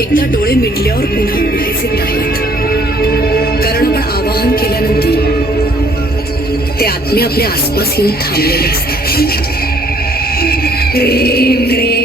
एकदा डोळे मिटल्यावर पुन्हा उघडायचे नाहीत. कारण आपण आवाहन केल्यानंतर ते आत्मे आपल्या आसपास येऊन थांबलेले असतात. प्रेम प्रेम.